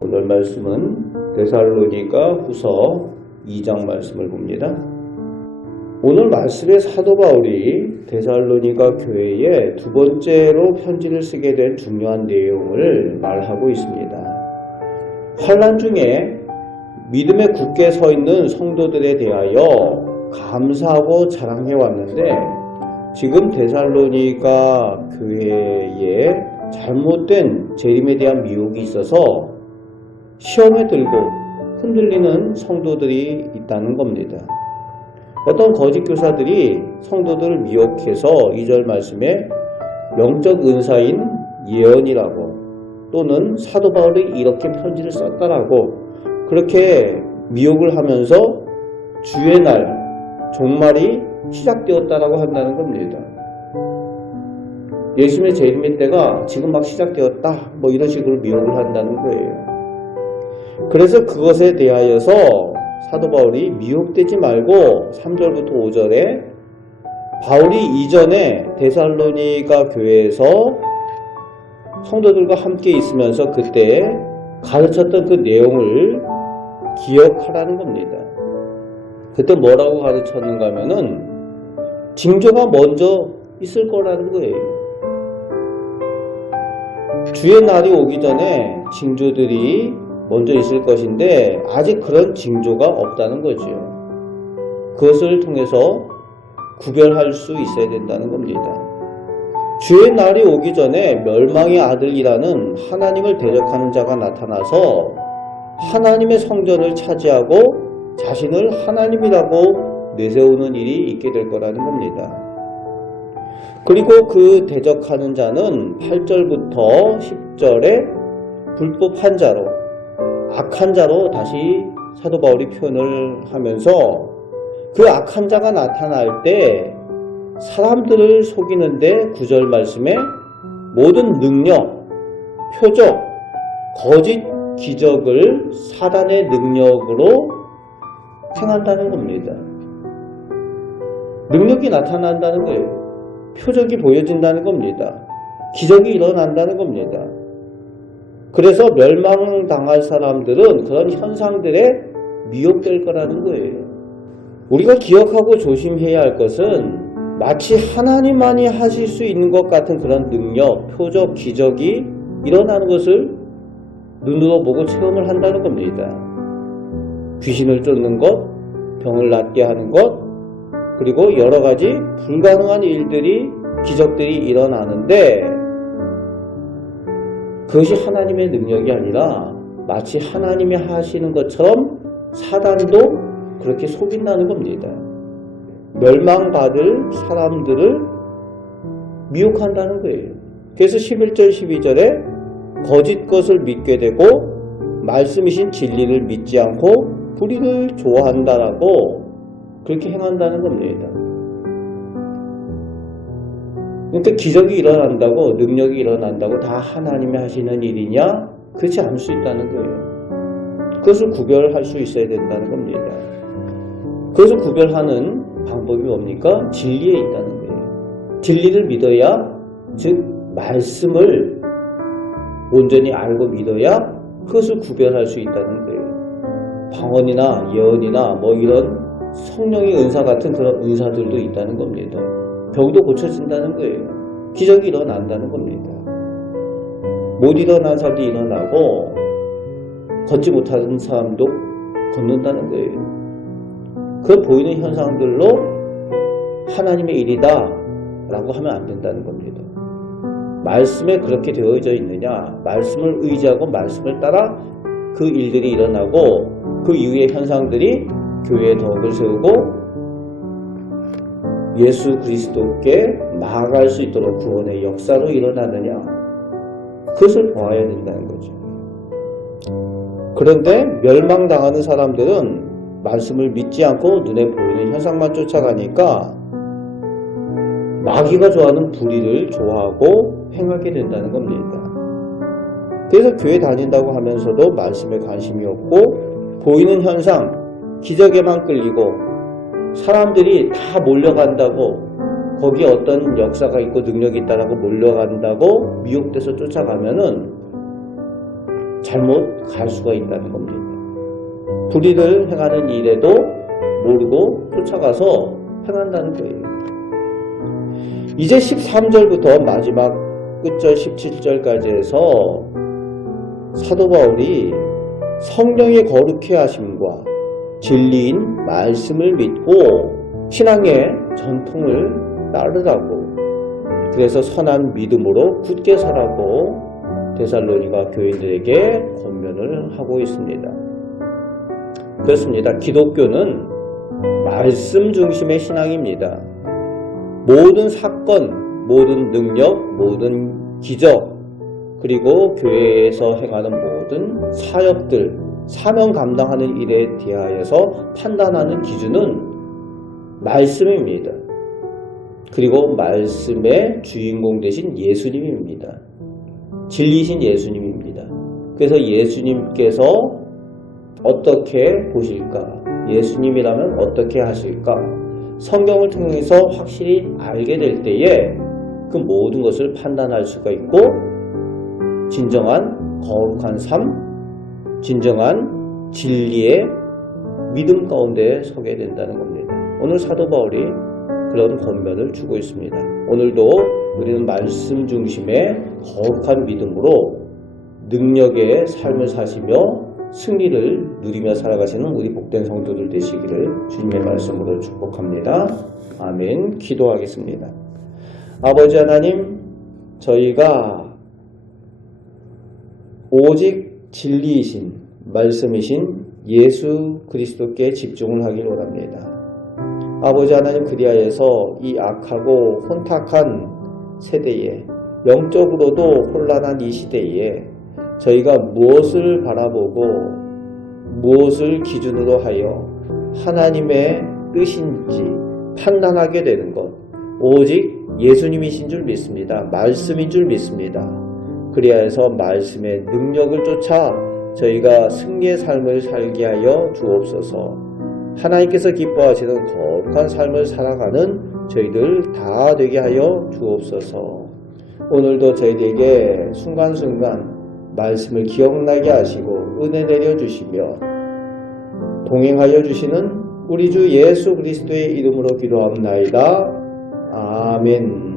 오늘 말씀은 데살로니가 후서 2장 말씀을 봅니다. 오늘 말씀에 사도 바울이 데살로니가 교회에 두 번째로 편지를 쓰게 된 중요한 내용을 말하고 있습니다. 환난 중에 믿음에 굳게 서 있는 성도들에 대하여 감사하고 자랑해 왔는데, 지금 데살로니가 교회에 잘못된 재림에 대한 미혹이 있어서 시험에 들고 흔들리는 성도들이 있다는 겁니다. 어떤 거짓 교사들이 성도들을 미혹해서 2절 말씀에 영적 은사인 예언이라고, 또는 사도 바울이 이렇게 편지를 썼다라고 그렇게 미혹을 하면서 주의 날, 종말이 시작되었다라고 한다는 겁니다. 예수님의 재림의 때가 지금 막 시작되었다, 이런 식으로 미혹을 한다는 거예요. 그래서 그것에 대하여서 사도 바울이 미혹되지 말고 3절부터 5절에 바울이 이전에 데살로니가 교회에서 성도들과 함께 있으면서 그때 가르쳤던 그 내용을 기억하라는 겁니다. 그때 뭐라고 가르쳤는가 하면은 징조가 먼저 있을 거라는 거예요. 주의 날이 오기 전에 징조들이 먼저 있을 것인데 아직 그런 징조가 없다는 거죠. 그것을 통해서 구별할 수 있어야 된다는 겁니다. 주의 날이 오기 전에 멸망의 아들이라는 하나님을 대적하는 자가 나타나서 하나님의 성전을 차지하고 자신을 하나님이라고 내세우는 일이 있게 될 거라는 겁니다. 그리고 그 대적하는 자는 8절부터 10절에 불법한 자로, 악한 자로 다시 사도 바울이 표현을 하면서 그 악한 자가 나타날 때 사람들을 속이는데 9절 말씀에 모든 능력, 표적, 거짓 기적을 사단의 능력으로 행한다는 겁니다. 능력이 나타난다는 거예요. 표적이 보여진다는 겁니다. 기적이 일어난다는 겁니다. 그래서 멸망당할 사람들은 그런 현상들에 미혹될 거라는 거예요. 우리가 기억하고 조심해야 할 것은 마치 하나님만이 하실 수 있는 것 같은 그런 능력, 표적, 기적이 일어나는 것을 눈으로 보고 체험을 한다는 겁니다. 귀신을 쫓는 것, 병을 낫게 하는 것, 그리고 여러 가지 불가능한 일들이, 기적들이 일어나는데 그것이 하나님의 능력이 아니라 마치 하나님이 하시는 것처럼 사단도 그렇게 속인다는 겁니다. 멸망받을 사람들을 미혹한다는 거예요. 그래서 11절 12절에 거짓 것을 믿게 되고 말씀이신 진리를 믿지 않고 불의를 좋아한다라고 그렇게 행한다는 겁니다. 그러니까 기적이 일어난다고, 능력이 일어난다고 다 하나님이 하시는 일이냐? 그렇지 않을 수 있다는 거예요. 그것을 구별할 수 있어야 된다는 겁니다. 그것을 구별하는 방법이 뭡니까? 진리에 있다는 거예요. 진리를 믿어야, 즉 말씀을 온전히 알고 믿어야 그것을 구별할 수 있다는 거예요. 방언이나 예언이나 이런 성령의 은사 같은 그런 은사들도 있다는 겁니다. 병도 고쳐진다는 거예요. 기적이 일어난다는 겁니다. 못 일어난 사람도 일어나고 걷지 못하는 사람도 걷는다는 거예요. 그 보이는 현상들로 하나님의 일이다 라고 하면 안 된다는 겁니다. 말씀에 그렇게 되어져 있느냐, 말씀을 의지하고 말씀을 따라 그 일들이 일어나고 그 이후의 현상들이 교회의 덕을 세우고 예수 그리스도께 나아갈 수 있도록 구원의 역사로 일어나느냐, 그것을 보아야 된다는 거죠. 그런데 멸망당하는 사람들은 말씀을 믿지 않고 눈에 보이는 현상만 쫓아가니까 마귀가 좋아하는 불의를 좋아하고 행하게 된다는 겁니다. 그래서 교회 다닌다고 하면서도 말씀에 관심이 없고 보이는 현상, 기적에만 끌리고 사람들이 다 몰려간다고 거기에 어떤 역사가 있고 능력이 있다라고 몰려간다고 미혹돼서 쫓아가면은 잘못 갈 수가 있다는 겁니다. 불의를 행하는 일에도 모르고 쫓아가서 행한다는 거예요. 이제 13절부터 마지막 끝절 17절까지 해서 사도 바울이 성령의 거룩해 하심과 진리인 말씀을 믿고 신앙의 전통을 따르라고, 그래서 선한 믿음으로 굳게 서라고 데살로니가 교인들에게 권면을 하고 있습니다. 그렇습니다. 기독교는 말씀 중심의 신앙입니다. 모든 사건, 모든 능력, 모든 기적, 그리고 교회에서 행하는 모든 사역들, 사명 감당하는 일에 대하여서 판단하는 기준은 말씀입니다. 그리고 말씀의 주인공 되신 예수님입니다. 진리신 예수님입니다. 그래서 예수님께서 어떻게 보실까? 예수님이라면 어떻게 하실까? 성경을 통해서 확실히 알게 될 때에 그 모든 것을 판단할 수가 있고 진정한 거룩한 삶, 진정한 진리의 믿음 가운데 서게 된다는 겁니다. 오늘 사도 바울이 그런 권면을 주고 있습니다. 오늘도 우리는 말씀 중심의 거룩한 믿음으로 능력의 삶을 사시며 승리를 누리며 살아가시는 우리 복된 성도들 되시기를 주님의 말씀으로 축복합니다. 아멘. 기도하겠습니다. 아버지 하나님, 저희가 오직 진리이신 말씀이신 예수 그리스도께 집중을 하길 원합니다. 아버지 하나님, 그리하여서 이 악하고 혼탁한 세대에, 영적으로도 혼란한 이 시대에 저희가 무엇을 바라보고 무엇을 기준으로 하여 하나님의 뜻인지 판단하게 되는 것, 오직 예수님이신 줄 믿습니다. 말씀인 줄 믿습니다. 그리하여서 말씀의 능력을 쫓아 저희가 승리의 삶을 살게 하여 주옵소서. 하나님께서 기뻐하시는 거룩한 삶을 살아가는 저희들 다 되게 하여 주옵소서. 오늘도 저희에게 순간순간 말씀을 기억나게 하시고 은혜 내려주시며 동행하여 주시는 우리 주 예수 그리스도의 이름으로 기도합나이다. 아멘.